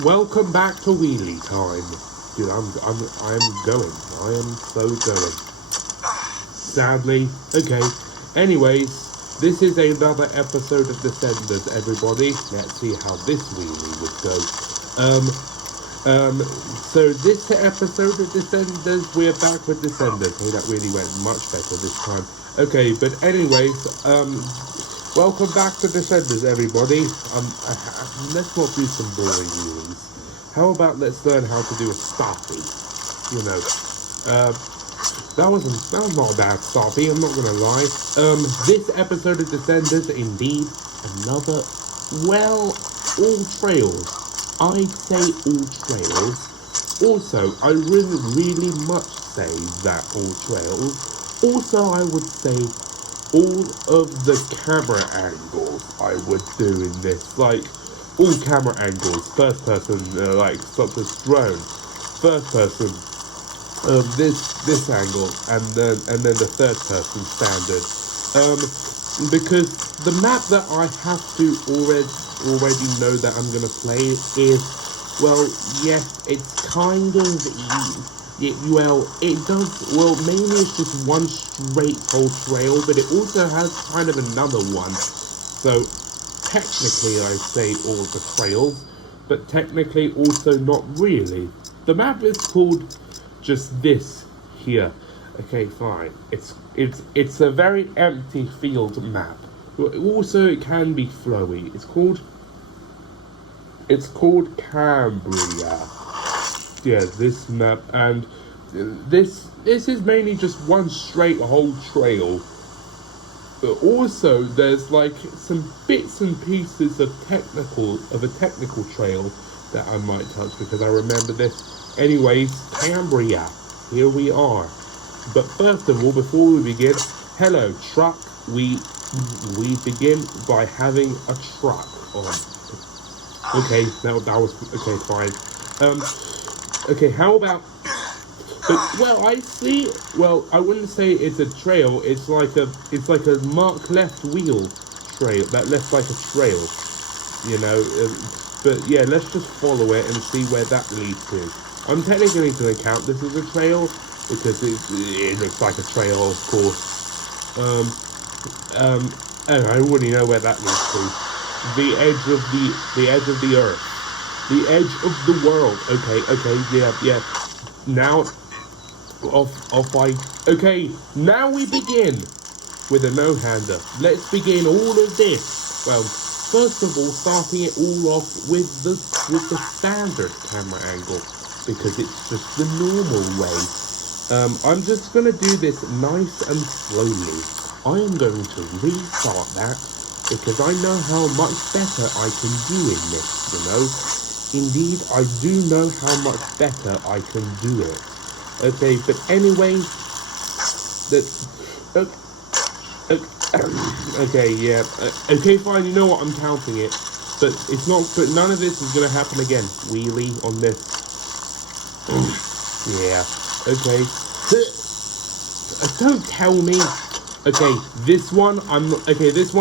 Welcome back to wheelie time. Dude, I'm going. I am so going. Sadly. Okay. Anyways, this is another episode of Descenders, everybody. Let's see how this wheelie would go. So this episode of Descenders, we're back with Descenders. Hey, that really went much better this time. Okay, but anyways, welcome back to Descenders, everybody. Let's not do some boring wheelies. How about let's learn how to do a starty? You know, that was not a bad starty, I'm not gonna lie. This episode of Descenders, indeed, another, well, all trails. I'd say all trails. Also, I really much say that all trails. Also, I would say all of the camera angles I would do in this, like all camera angles, first person, like such as drone, first person, this angle, and then the third person standard, because the map that I have to already know that I'm gonna play is, well, yes, it's kind of, mainly it's just one straight whole trail, but it also has kind of another one, so technically I say all the trails, but technically also not really. The map is called just this here. Okay, fine. It's a very empty field map. Also, it can be flowy. It's called Cambria. Yeah, this map, and this is mainly just one straight whole trail. But also, there's like some bits and pieces of a technical trail that I might touch because I remember this. Anyways, Cambria, here we are. But first of all, before we begin, hello truck. We begin by having a truck on. Okay, that was okay. Fine. Okay, how about? But, well, I see. Well, I wouldn't say it's a trail. It's like a mark left wheel trail. That left like a trail, you know. But yeah, let's just follow it and see where that leads to. I'm technically going to count this as a trail because it looks like a trail, of course. I don't really know where that leads to. The edge of the earth, the edge of the world. Okay, yeah. Now. Okay, now we begin with a no-hander. Let's begin all of this. Well, first of all, starting it all off with the standard camera angle, because it's just the normal way. I'm just gonna do this nice and slowly. I am going to restart that because I know how much better I can do in this, you know. Indeed, I do know how much better I can do it. Okay, but anyway, okay, yeah, okay, fine, you know what, I'm counting it, but it's not, but none of this is gonna happen again, wheelie on this, yeah, okay, don't tell me, okay, this one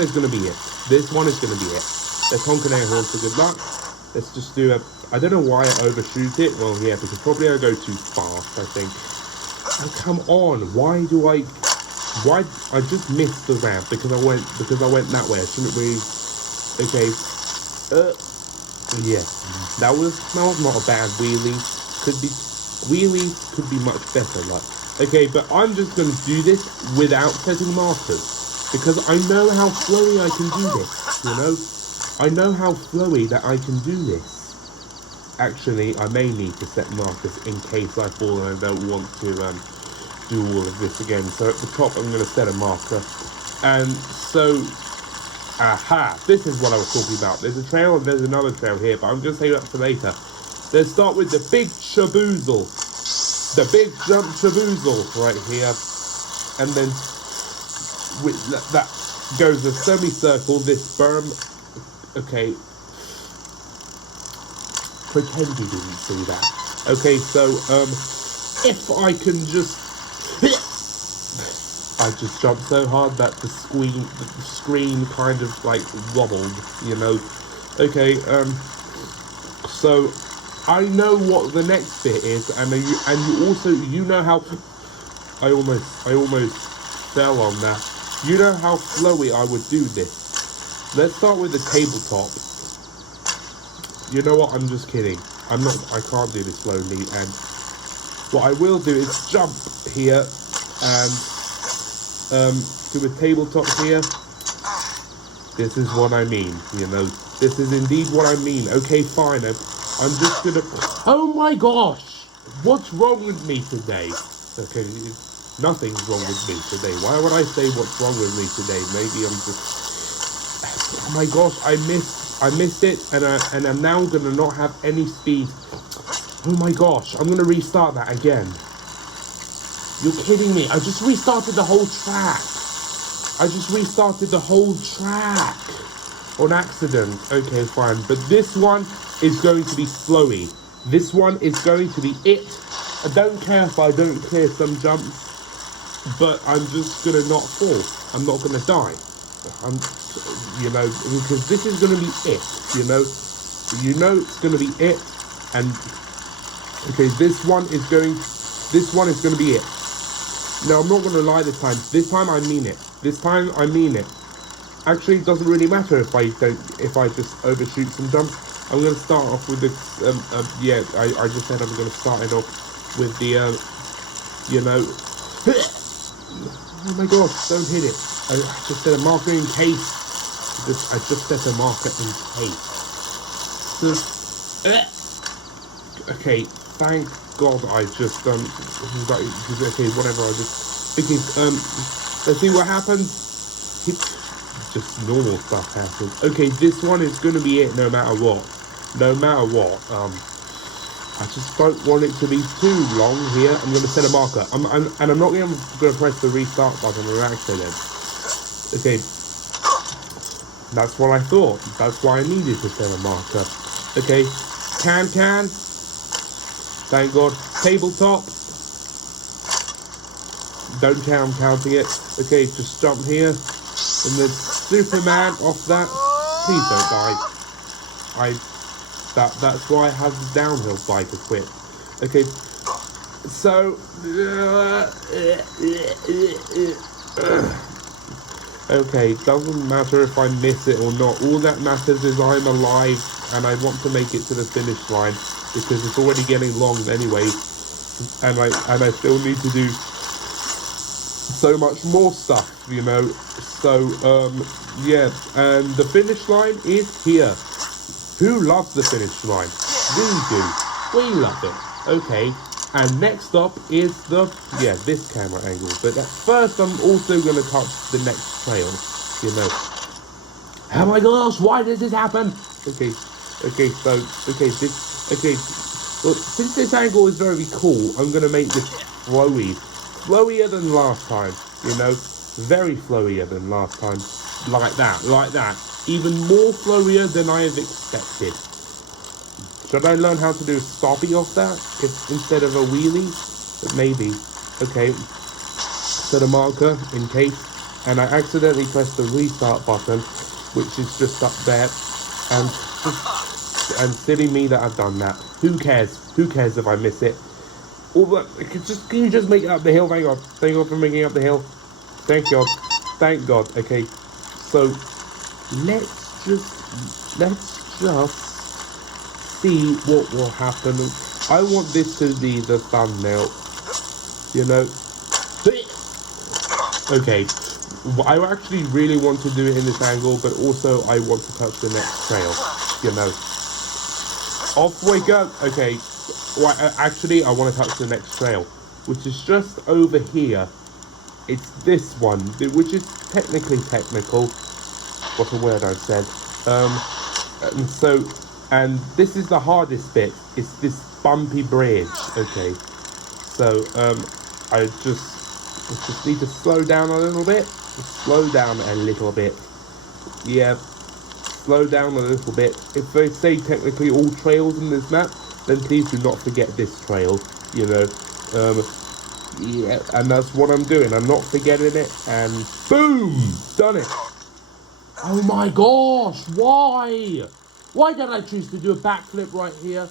is gonna be it, let's honk an air horn for good luck, let's just do a, I don't know why I overshoot it. Well, yeah, because probably I go too fast, I think. Oh, come on. Why I just missed the ramp because I went that way. I shouldn't really. Okay. Yeah. That was not a bad wheelie. Wheelies could be much better, like. Okay, but I'm just gonna do this without setting markers. Because I know how flowy I can do this, you know? I know how flowy that I can do this. Actually, I may need to set markers in case I fall and I don't want to do all of this again. So at the top, I'm going to set a marker. And so, aha, this is what I was talking about. There's a trail and there's another trail here, but I'm going to save that for later. Let's start with the big shaboozle. The big jump shaboozle right here. And then with that goes a semicircle, this berm. Okay. Pretend you didn't see that. Okay, so if I can just I just jumped so hard that the screen kind of like wobbled, you know. Okay, So I know what the next bit is, and you also know how I almost fell on that. You know how flowy I would do this. Let's start with the tabletop. You know what? I'm just kidding. I can't do this slowly. And what I will do is jump here and do a tabletop here. This is what I mean. You know, this is indeed what I mean. Okay, fine. I'm just gonna. Oh my gosh! What's wrong with me today? Okay, nothing's wrong with me today. Why would I say what's wrong with me today? Maybe I'm just. Oh my gosh! I missed it, and I'm now gonna not have any speed. Oh my gosh! I'm gonna restart that again. You're kidding me! I just restarted the whole track. On accident. Okay, fine. But this one is going to be flowy. This one is going to be it. I don't care if I don't clear some jumps, but I'm just gonna not fall. I'm not gonna die. Because this is gonna be it. It's gonna be it. And okay, this one is gonna be it. No, I'm not gonna lie this time. This time I mean it. Actually, it doesn't really matter if I just overshoot some jumps. I'm going to start off with the, I just said I'm going to start it off with the, oh my gosh, don't hit it. I just set a marker in case. I just set a marker in case. Okay, thank God I just, okay, whatever, let's see what happens. Just normal stuff happens. Okay, this one is gonna be it no matter what. I just don't want it to be too long here. I'm gonna set a marker. I'm not gonna press the restart button on accident. Okay, that's what I thought. That's why I needed to set a marker. Okay, can. Thank God. Tabletop. Don't care. I'm counting it. Okay, just jump here. And then Superman off that. Please don't die. That's why I have the downhill bike equipped. Okay, so okay, doesn't matter if I miss it or not. All that matters is I'm alive and I want to make it to the finish line because it's already getting long anyway, and I still need to do so much more stuff, So yeah, and the finish line is here. Who loves the finish line? We do. We love it. Okay, and next up is this camera angle. But at first, I'm also going to touch the next trail. Oh my gosh, why does this happen? Well, since this angle is very cool, I'm going to make this flowier than last time, very flowier than last time, like that, even more flowier than I have expected. Should I learn how to do a stoppie off that instead of a wheelie? Maybe. Okay, set a marker in case, and I accidentally pressed the restart button, which is just up there, and silly me that I've done that. Who cares if I miss it? Can you just make it up the hill? Thank God for making it up the hill. Thank God. Okay, so let's just see what will happen. I want this to be the thumbnail. Okay, I actually really want to do it in this angle, but also I want to touch the next trail. Off we go. Okay. Well, actually, I want to touch the next trail, which is just over here. It's this one, which is technical. What a word I said. And this is the hardest bit. It's this bumpy bridge. Okay. So I just need to slow down a little bit. Yeah. Slow down a little bit. If they say technically all trails in this map, then please do not forget this trail, yeah, and that's what I'm doing. I'm not forgetting it, and boom, done it. Oh my gosh, why? Why did I choose to do a backflip right here?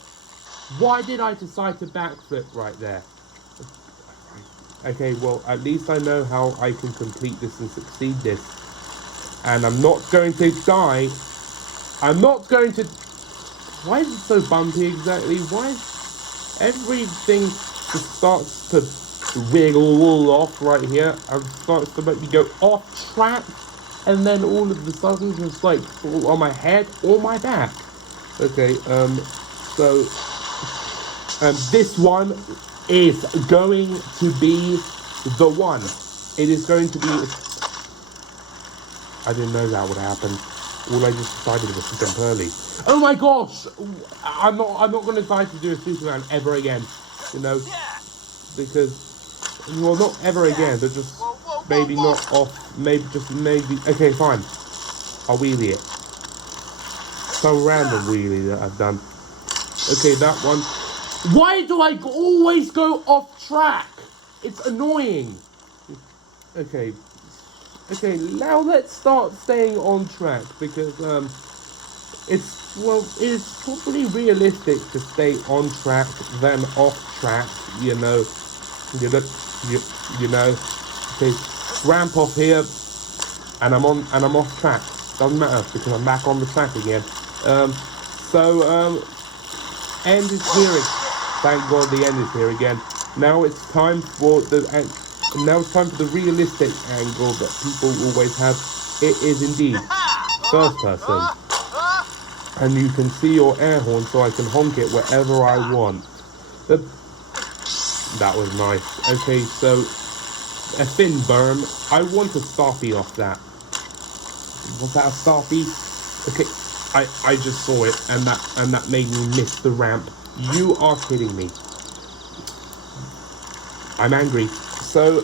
Why did I decide to backflip right there? Okay, well, at least I know how I can complete this and succeed this. And I'm not going to die. I'm not going to... Why is it so bumpy exactly? Why is everything just starts to wiggle off right here and starts to make me go off track, and then all of a sudden just like fall on my head or my back? Okay, so this one is going to be the one. It is going to be... I didn't know that would happen. All I just decided was to jump early. Oh my gosh! I'm not going to decide to do a Superman ever again. You know, because, well, not ever again, but just maybe not off, maybe. Okay, fine. I'll wheelie it. Some random wheelie that I've done. Okay, that one. Why do I always go off track? It's annoying. Okay, now let's start staying on track, because it's probably realistic to stay on track than off track, you know. Okay, ramp off here, and I'm off track. Doesn't matter, because I'm back on the track again. End is here. Thank God the end is here again. Now it's time for the realistic angle that people always have. It is indeed first person. And you can see your air horn, so I can honk it wherever I want. That was nice. Okay, so a thin berm. I want a Starfy off that. Was that a Starfy? Okay, I just saw it, and that made me miss the ramp. You are kidding me. I'm angry. So,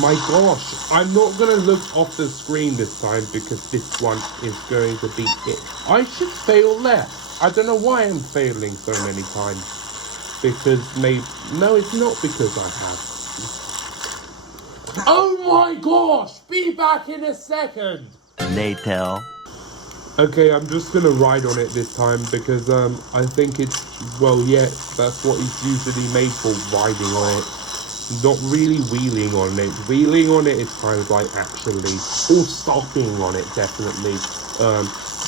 my gosh, I'm not going to look off the screen this time, because this one is going to be it. I should fail less. I don't know why I'm failing so many times. Because no, it's not because I have. Oh my gosh, be back in a second. Later. Okay, I'm just going to ride on it this time, because I think it's, well, yeah, that's what it's usually made for, riding on it. Not really wheeling on it. Wheeling on it is kind of like actually, or stopping on it, definitely.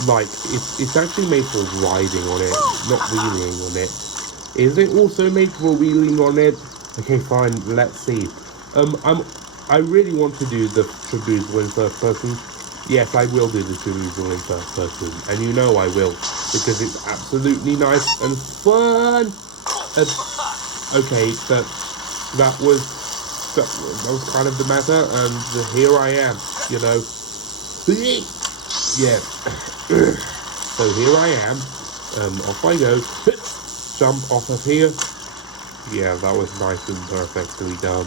Like, it's actually made for riding on it, not wheeling on it. Is it also made for wheeling on it? Okay, fine, let's see. I really want to do the Trabuzel in first person. Yes, I will do the Trabuzel in first person, and you know I will, because it's absolutely nice and fun. Okay, that was kind of the matter, and here I am, you know. Yeah. So here I am. Off I go. Jump off of here. Yeah, that was nice and perfectly done.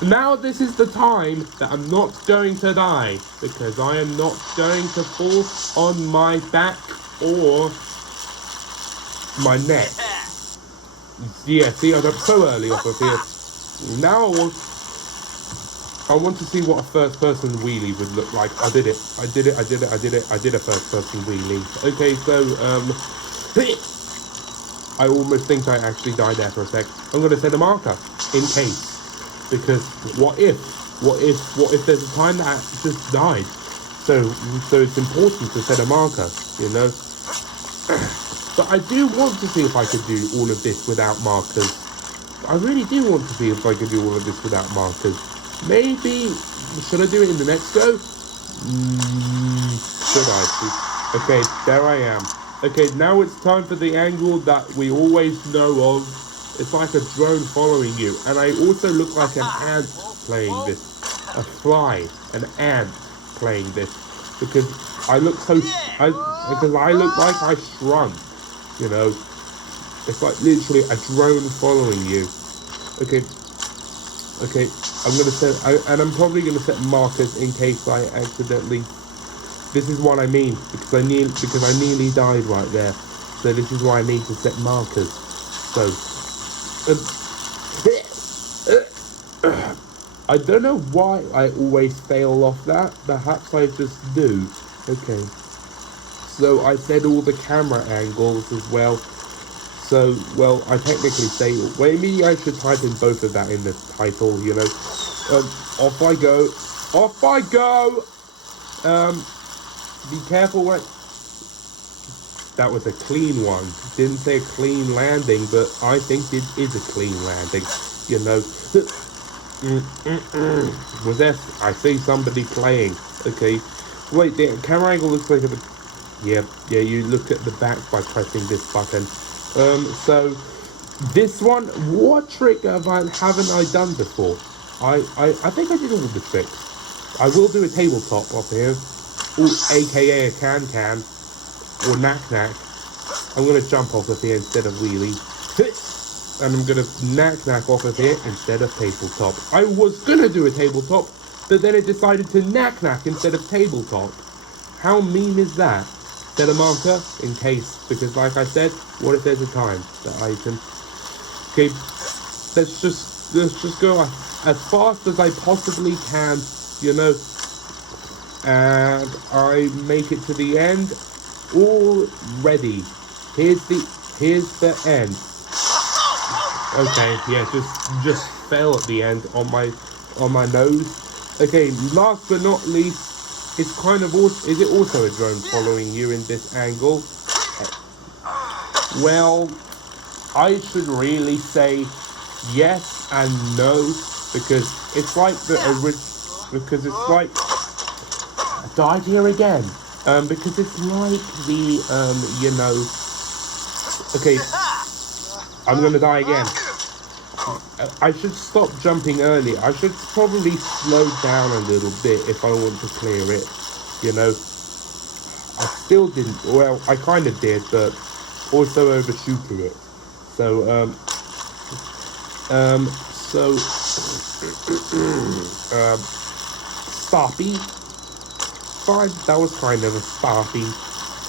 Now this is the time that I'm not going to die, because I am not going to fall on my back or my neck. Yeah, see, I got so early off of here. Now I want to see what a first-person wheelie would look like. I did it a first-person wheelie. Okay, so, I almost think I actually died there for a sec. I'm going to set a marker, in case. Because what if there's a time that I just died? So it's important to set a marker, you know? But I do want to see if I could do all of this without markers. I really do want to see if I could do all of this without markers. Maybe, should I do it in the next go? Should I? Okay, there I am. Okay, now it's time for the angle that we always know of. It's like a drone following you. And I also look like an ant playing this. A fly, an ant playing this. Because I look so... because I look like I shrunk. You know, it's like literally a drone following you. Okay, I'm gonna set, and I'm probably gonna set markers in case I accidentally. This is what I mean, because I nearly died right there. So this is why I need to set markers. So, I don't know why I always fail off that. Perhaps I just do. Okay. So I said all the camera angles as well. So, well, I technically say, well, maybe I should type in both of that in the title, you know. Off I go. Off I go! Be careful when... That was a clean one. Didn't say a clean landing, but I think it is a clean landing, you know. Was there... I see somebody playing. Okay. Wait, the camera angle looks like a... Yeah, you look at the back by pressing this button. So this one, what trick haven't I done before? I think I did all the tricks. I will do a tabletop up here, aka a can or knack. I'm gonna jump off of here instead of wheelie, and I'm gonna knack off of here instead of tabletop. I was gonna do a tabletop, but then it decided to knack instead of tabletop. How mean is that? Set a marker in case, because like I said, what if there's a time that I can... Okay, let's just go as fast as I possibly can, you know, and I make it to the end. All ready. Here's the end. Okay, yeah, just fell at the end on my nose. Okay, last but not least, it's kind of also, is it also a drone following you in this angle? Well, I should really say yes and no, because it's like I died here again. Because it's like the you know. Okay, I'm gonna die again. I should stop jumping early. I should probably slow down a little bit if I want to clear it, you know. I still didn't, well, I kind of did, but also overshooting it. So, stoppy. Fine, that was kind of a stoppy.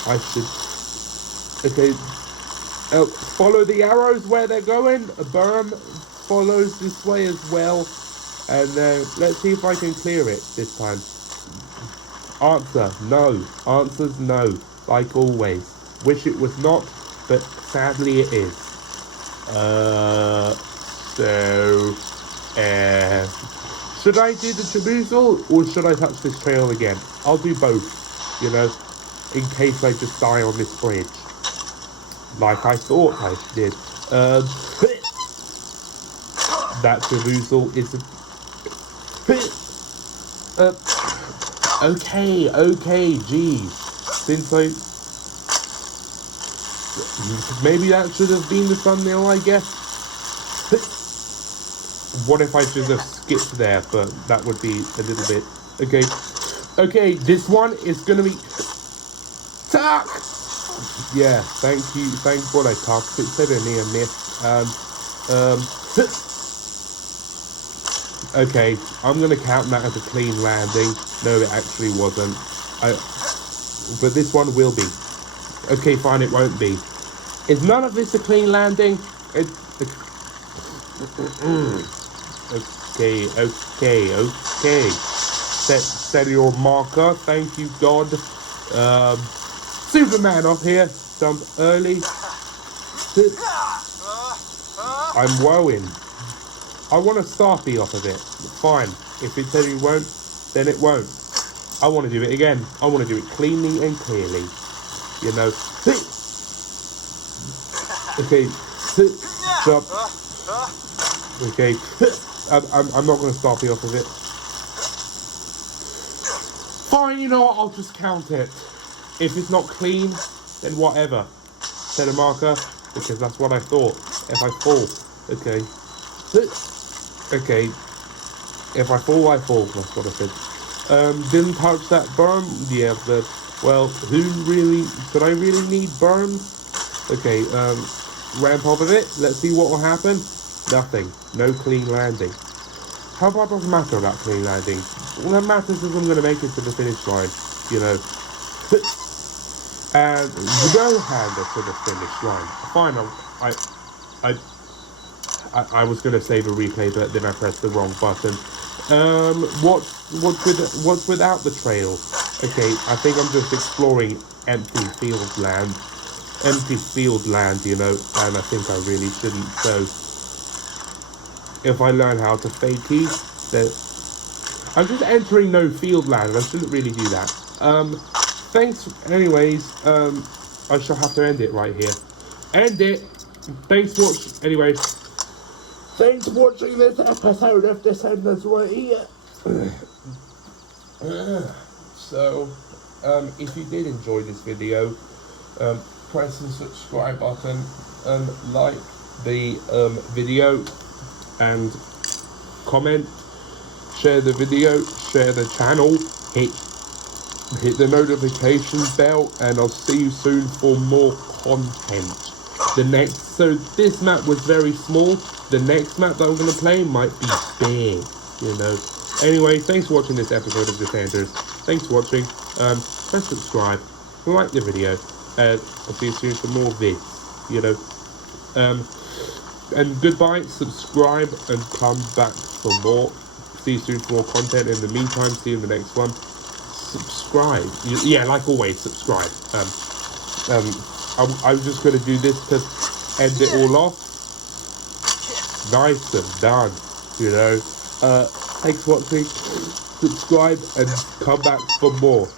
I should, okay, follow the arrows where they're going. A berm follows this way as well, and let's see if I can clear it this time. Answer no. Answers no, like always. Wish it was not, but sadly it is. Should I do the traversal or should I touch this trail again? I'll do both, you know, in case I just die on this bridge, like I thought I did. That traversal is okay, geez. Since maybe that should have been the thumbnail, I guess. What if I should have skipped there, but that would be a little bit... Okay, this one is gonna be... Tuck! Yeah, thank God I tucked. It said a near miss. Okay, I'm gonna count that as a clean landing. No, it actually wasn't. But this one will be. Okay, fine, it won't be. Is none of this a clean landing? Okay. Set your marker. Thank you, God. Superman off here. Jump early. I'm woeing. I want a Starfy off of it. Fine. If it says it won't, then it won't. I want to do it again. I want to do it cleanly and clearly. You know. Okay. Jump. Okay. I'm not going to start me off of it. Fine, you know what? I'll just count it. If it's not clean, then whatever. Set a marker, because that's what I thought. If I fall. Okay. Okay. If I fall, I fall. That's what I said. Didn't touch that berm. Yeah, but, well, who really... Should I really need berms? Okay, ramp off of it. Let's see what will happen. Nothing. No clean landing. How about doesn't matter about clean landing? All that matters is I'm going to make it to the finish line, you know. And no-hander to the finish line. Fine, I was going to save a replay, but then I pressed the wrong button. What's without the trail? Okay, I think I'm just exploring empty field land, you know, and I think I really shouldn't. So if I learn how to fakey, then I'm just entering no field land. I shouldn't really do that. Thanks. Anyways, I shall have to end it right here. End it. Thanks for watching. Anyways, thanks for watching this episode of Descendants right here. So, if you did enjoy this video, press the subscribe button, like the video, and comment, share the video, share the channel, hit the notification bell, and I'll see you soon for more content. So this map was very small. The next map that I'm going to play might be big, you know. Anyway, thanks for watching this episode of Defenders. Thanks for watching. Press subscribe, like the video, and I'll see you soon for more vids, you know. And goodbye, subscribe, and come back for more. See you soon for more content. In the meantime, see you in the next one. Subscribe. Yeah, like always, subscribe. I'm just going to do this to end it all off. Nice and done, you know. Thanks for watching. Subscribe and come back for more.